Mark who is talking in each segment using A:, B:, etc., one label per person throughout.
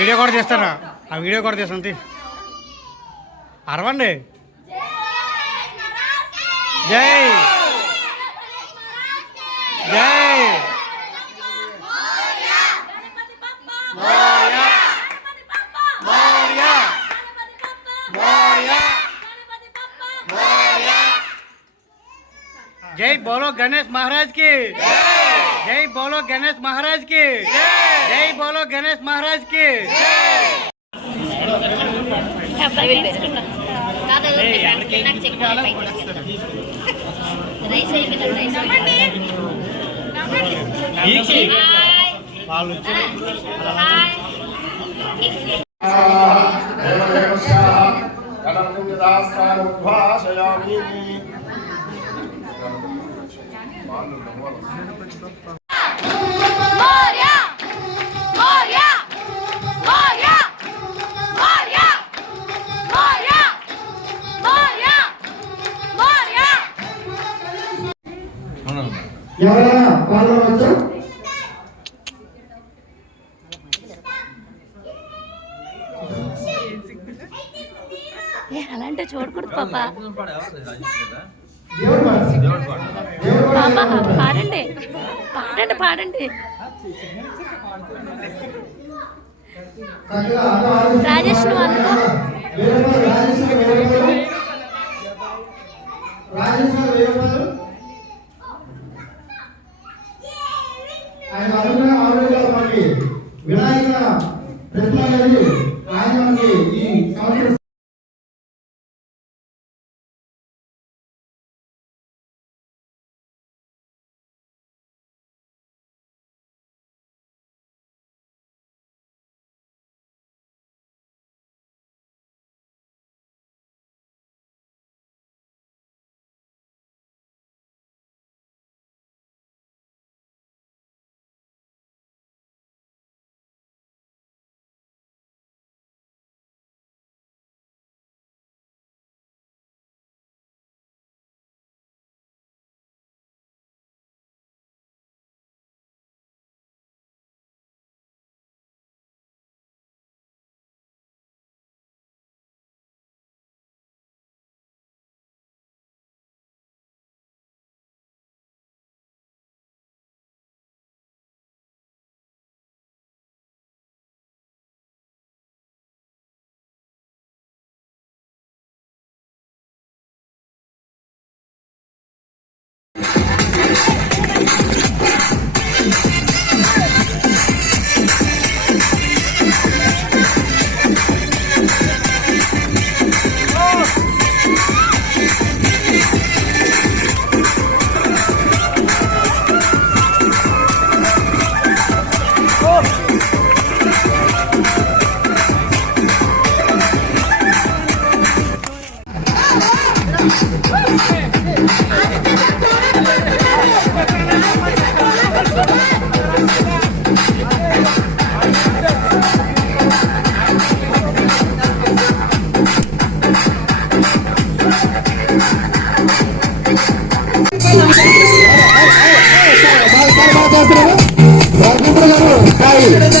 A: Video కూడా చేస్తారా ఆ వీడియో కూడా తీస్తాను అరవండి. జై. జై. జై బోలో గణేష్ మహారాజ్కి జై జై బోలో గణేష్ మహారాజ్కి జై బోలో గణేష్ మహారాజ్కి
B: అబ్బాయి
C: ఎవరైనా పాల్గొనవచ్చు?
B: ఏ అలాంటి చూడకూడదు పాప. పాడండి. పాడండి పాడండి. రాజేష్ నువ్వు అందుకో.
C: ఆయన మనకి వినాయక ప్రతిమ అనేది ఆయన మనకి ఈ సంవత్సరం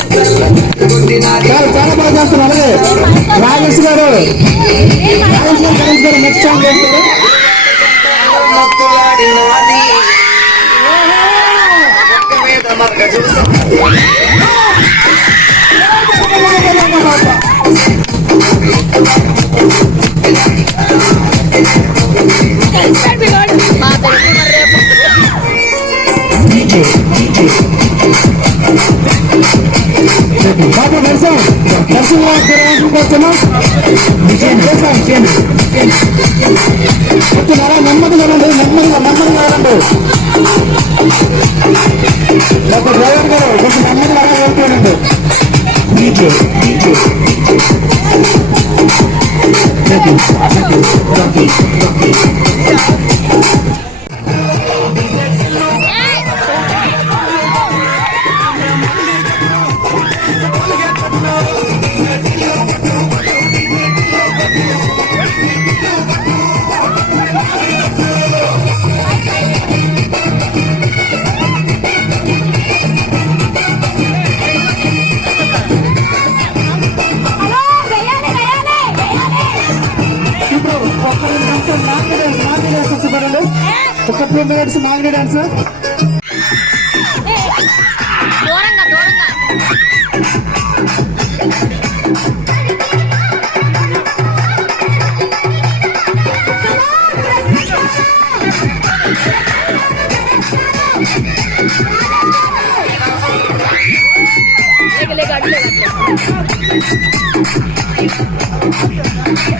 C: చాలా బాగా చేస్తున్నారు అలాగే రాజేష్ గారు. రాజేష్ గారు గణేష్ గారు నెక్స్ట్ సాంగ్ చేస్తారు Cápsula, ¿quieres un corte más? Bien, bien, bien, ఒక టూ మినిట్స్ మాగిన డాన్స్
B: దూరంగా దూరంగా లేక లేక అడ్డు లేక అడ్డు.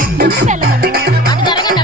B: ముందుకు వెళ్ళమను. అటు జరగండి